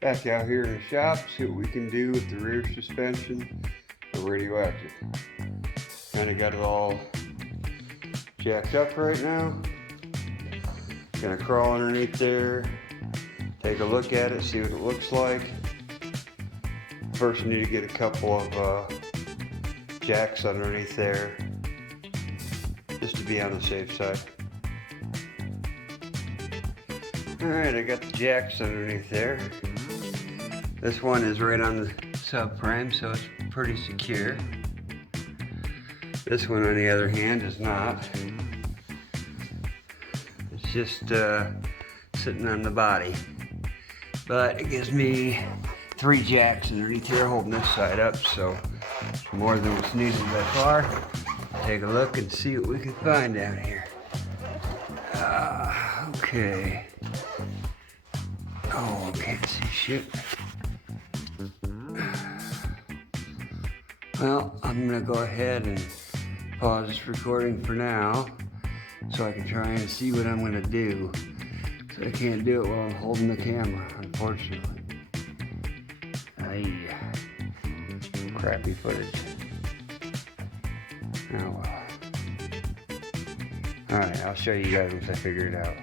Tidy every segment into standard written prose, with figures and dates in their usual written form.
Back out here in the shop, see what we can do with the rear suspension, the radioactive. Kind of got it all jacked up right now. Gonna crawl underneath there, take a look at it, see what it looks like. First, we need to get a couple of jacks underneath there, just to be on the safe side. Alright, I got the jacks underneath there. This one is right on the subframe, so it's pretty secure. This one, on the other hand, is not. It's just sitting on the body. But it gives me 3 jacks underneath here holding this side up, so it's more than what's needed by far. Take a look and see what we can find down here. Okay. Oh, can't see shit. Well, I'm gonna go ahead and pause this recording for now so I can try and see what I'm gonna do. So I can't do it while I'm holding the camera, unfortunately. Crappy footage. Oh well. Alright, I'll show you guys once I figure it out.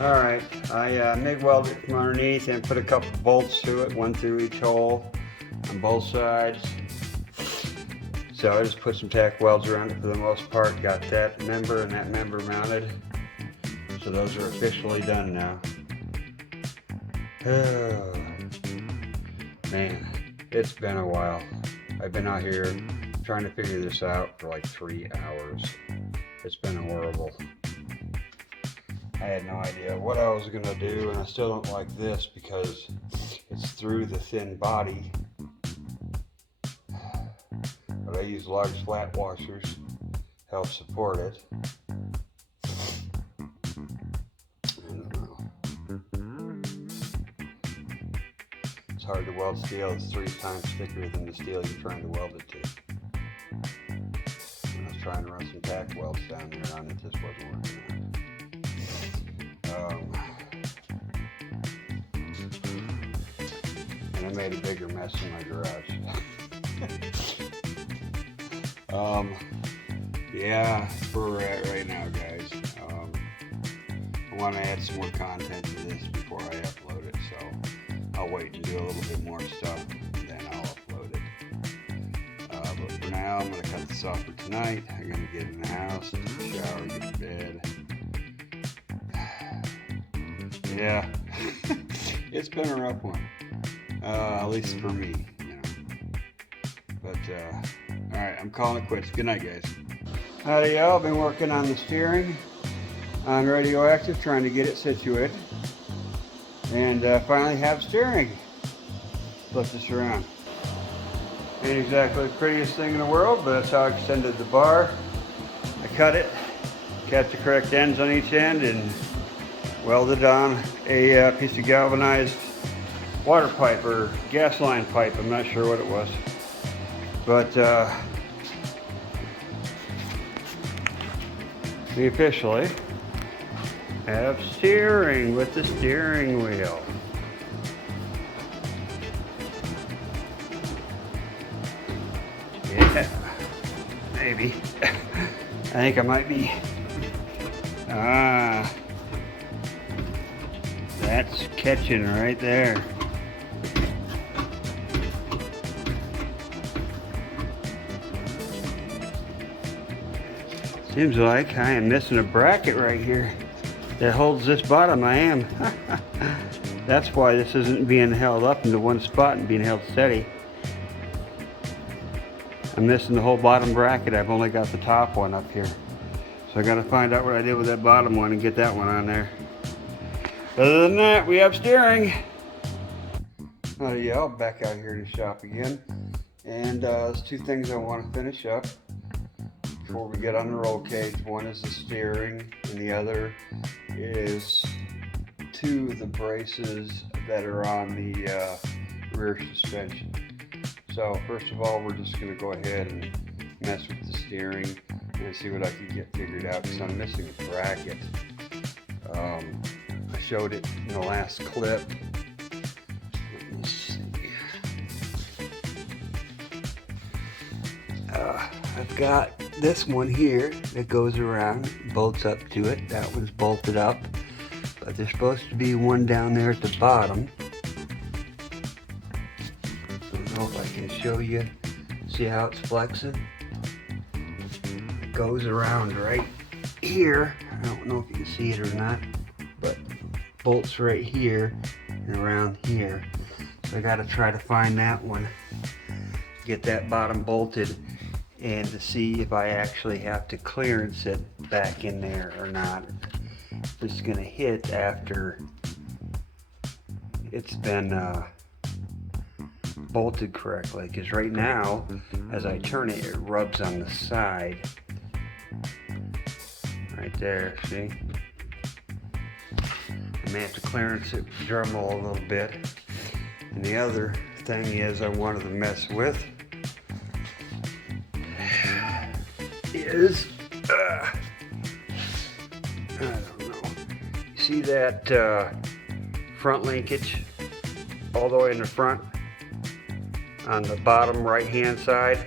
Alright, I MIG welded it from underneath and put a couple bolts to it, one through each hole on both sides. So I just put some tack welds around it for the most part. Got that member and that member mounted. So those are officially done now. Oh, man, it's been a while. I've been out here trying to figure this out for like 3 hours. It's been horrible. I had no idea what I was gonna do, and I still don't like this because it's through the thin body. But I use large flat washers to help support it. I don't know. It's hard to weld steel that's 3 times thicker than the steel you're trying to weld it to. When I was trying to run some tack welds down there on it, just wasn't working out. And I made a bigger mess in my garage. Yeah, where we're at right now, guys. I want to add some more content to this before I upload it, so I'll wait and do a little bit more stuff, and then I'll upload it. But for now, I'm going to cut this off for tonight. I'm going to get in the house, take a shower, get to bed. Yeah, it's been a rough one, at least for me, you know. But, alright, I'm calling it quits. Good night, guys. Howdy, y'all. Been working on the steering on radioactive, trying to get it situated. And finally have steering. Flip this around. Ain't exactly the prettiest thing in the world, but that's how I extended the bar. I cut it, kept the correct ends on each end, and welded on a piece of galvanized water pipe or gas line pipe. I'm not sure what it was. But we officially have steering with the steering wheel. Yeah, maybe. I think I might be. That's catching right there. Seems like I am missing a bracket right here that holds this bottom. I am. That's why this isn't being held up into one spot and being held steady. I'm missing the whole bottom bracket. I've only got the top one up here. So I gotta find out what I did with that bottom one and get that one on there. Other than that, we have steering. Yeah, I'll back out here to the shop again. And there's 2 things I want to finish up before we get on the roll cage. One is the steering, and the other is 2 of the braces that are on the rear suspension. So first of all, we're just going to go ahead and mess with the steering and see what I can get figured out, because I'm missing a bracket. I showed it in the last clip, I've got this one here that goes around, bolts up to it. That one's bolted up, but there's supposed to be one down there at the bottom. I don't know if I can show you. See how it's flexing? It goes around right here. I don't know if you can see it or not, but bolts right here and around here. So I got to try to find that one, get that bottom bolted, and to see if I actually have to clearance it back in there or not. If it's going to hit after it's been bolted correctly, because right now as I turn it, it rubs on the side right there. See, I may have to clearance it with Dremel a little bit. And the other thing is I wanted to mess with is I don't know, you see that front linkage all the way in the front on the bottom right hand side?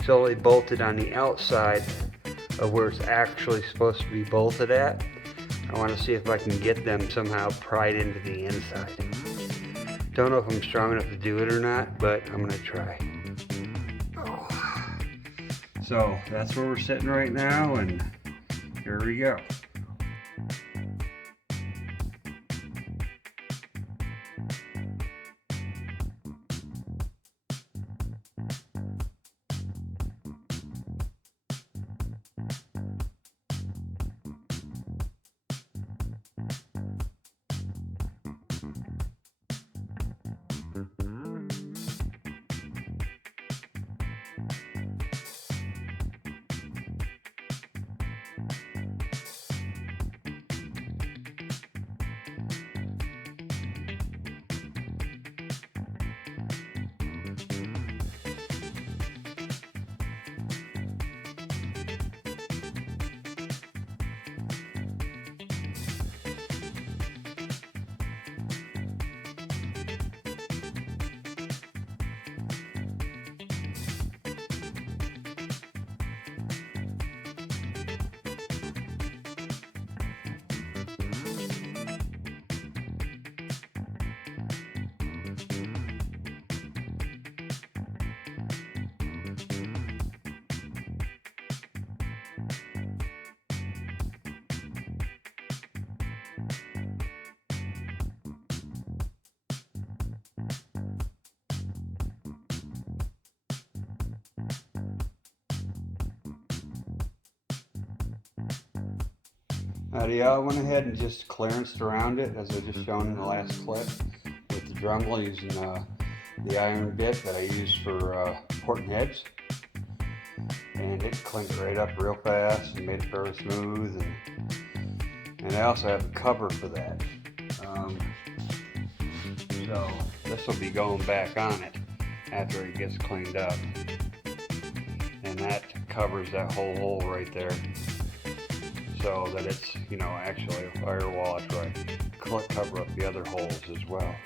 It's only bolted on the outside of where it's actually supposed to be bolted at. I want to see if I can get them somehow pried into the inside. Don't know if I'm strong enough to do it or not, but I'm going to try. Oh. So that's where we're sitting right now, and here we go. Yeah, I went ahead and just clearanced around it as I just shown in the last clip with the Dremel using the iron bit that I use for porting heads, and it cleaned it right up real fast and made it very smooth, and I also have a cover for that. So this will be going back on it after it gets cleaned up, and that covers that whole hole right there, so that it's, you know, actually a firewall after I cover up the other holes as well.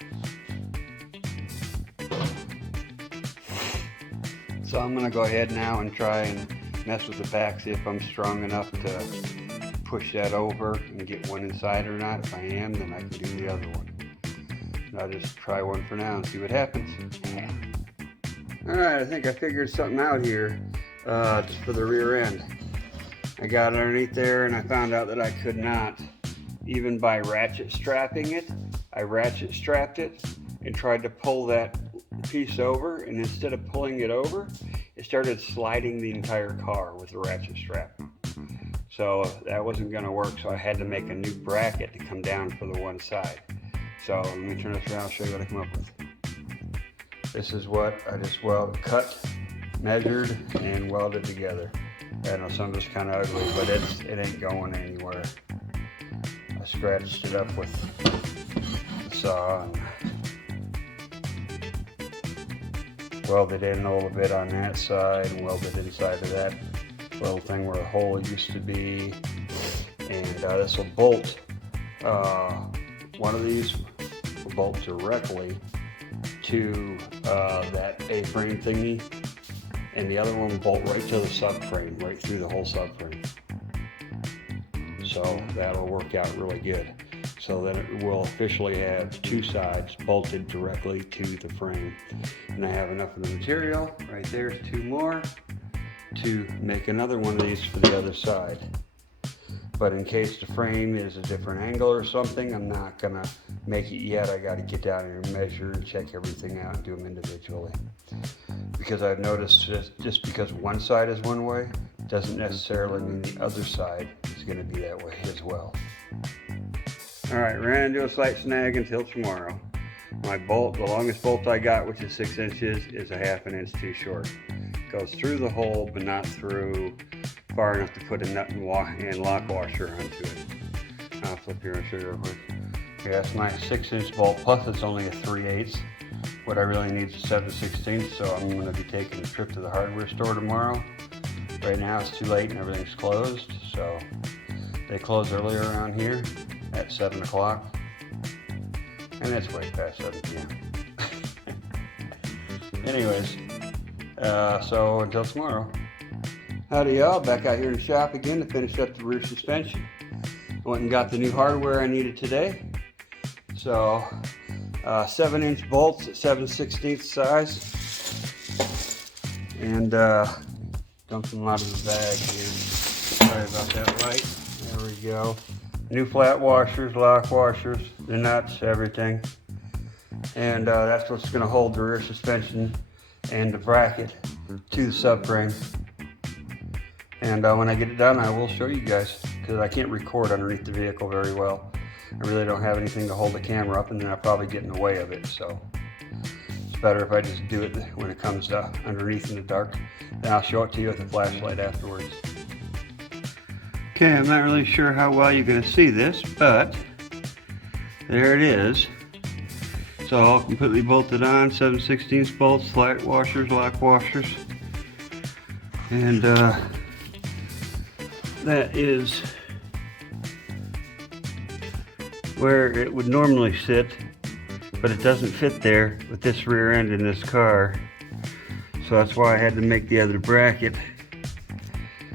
So I'm going to go ahead now and try and mess with the back, see if I'm strong enough to push that over and get one inside or not. If I am, then I can do the other one. And I'll just try one for now and see what happens. Alright, I think I figured something out here just for the rear end. I got underneath there and I found out that I could not, even by ratchet strapping it. I ratchet strapped it and tried to pull that piece over, and instead of pulling it over, it started sliding the entire car with the ratchet strap. So that wasn't going to work, so I had to make a new bracket to come down for the one side. So let me turn this around and show you what I come up with. This is what I just cut, measured, and welded together. I know some of it's kind of ugly, but it ain't going anywhere. I scratched it up with the saw and welded in a little bit on that side and welded inside of that little thing where the hole used to be. And this will bolt, one of these will bolt directly to that A-frame thingy and the other one will bolt right to the subframe, right through the whole subframe. So that'll work out really good. So then it will officially have two sides bolted directly to the frame. And I have enough of the material, right there's two more, to make another one of these for the other side. But in case the frame is a different angle or something, I'm not gonna make it yet. I gotta get down here and measure and check everything out and do them individually. Because I've noticed just because one side is one way, doesn't necessarily mean the other side is gonna be that way as well. All right, ran into a slight snag until tomorrow. My bolt, the longest bolt I got, which is 6 inches, is a ½ inch too short. Goes through the hole, but not through far enough to put a nut and lock washer onto it. I'll flip here and show you real quick. Okay, that's my 6-inch bolt, plus it's only a 3/8. What I really need is 7/16, so I'm gonna be taking a trip to the hardware store tomorrow. Right now it's too late and everything's closed, so they close earlier around here at 7 o'clock. And it's way past 7 p.m. Anyways, so until tomorrow. Howdy y'all, back out here in the shop again to finish up the rear suspension. I went and got the new hardware I needed today. So 7-inch bolts at 7/16 size. And dumped them out of the bag here. Sorry about that light. There we go. New flat washers, lock washers, the nuts, everything. And that's what's gonna hold the rear suspension and the bracket to the subframe. And when I get it done, I will show you guys, because I can't record underneath the vehicle very well. I really don't have anything to hold the camera up, and then I'll probably get in the way of it. So it's better if I just do it when it comes to underneath in the dark. Then I'll show it to you with a flashlight afterwards. Okay, I'm not really sure how well you're going to see this, but there it is. It's all completely bolted on, 7/16 bolts, flat washers, lock washers. And that is where it would normally sit, but it doesn't fit there with this rear end in this car. So that's why I had to make the other bracket.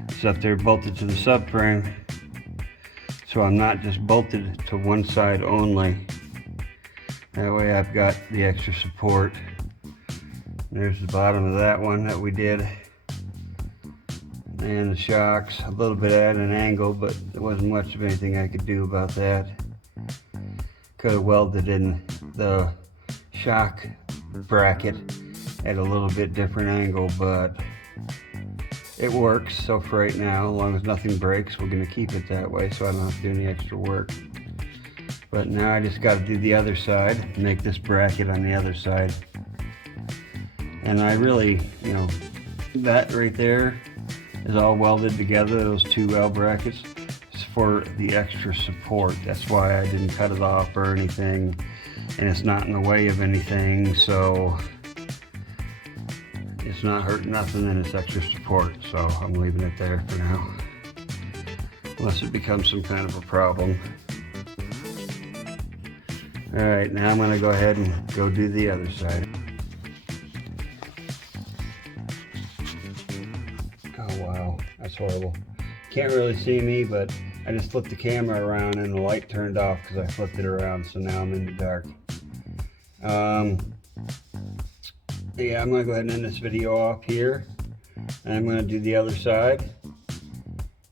It's up there bolted to the subframe, so I'm not just bolted to one side only. That way I've got the extra support. There's the bottom of that one that we did. And the shocks, a little bit at an angle, but there wasn't much of anything I could do about that. Could have welded in the shock bracket at a little bit different angle, but it works. So for right now, as long as nothing breaks, we're gonna keep it that way so I don't have to do any extra work. But now I just gotta do the other side, make this bracket on the other side. And I really, that right there is all welded together, those two L brackets. It's for the extra support. That's why I didn't cut it off or anything. And it's not in the way of anything, so it's not hurting nothing, and it's extra support. So I'm leaving it there for now, unless it becomes some kind of a problem. All right, now I'm gonna go ahead and go do the other side. Oh wow, that's horrible. Can't really see me, but I just flipped the camera around and the light turned off because I flipped it around, so now I'm in the dark. Yeah, I'm gonna go ahead and end this video off here, and I'm gonna do the other side.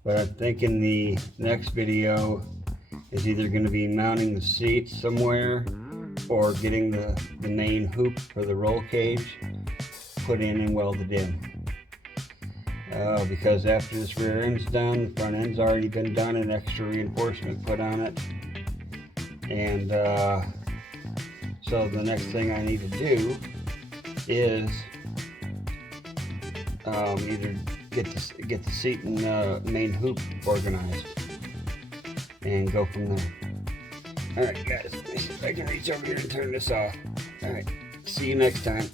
But I'm thinking the next video is either gonna be mounting the seats somewhere or getting the main hoop for the roll cage put in and welded in. Because after this rear end's done, the front end's already been done and extra reinforcement put on it. And so the next thing I need to do is either get the seat and the main hoop organized and go from there. Alright guys, let me see if I can reach over here and turn this off. Alright, see you next time.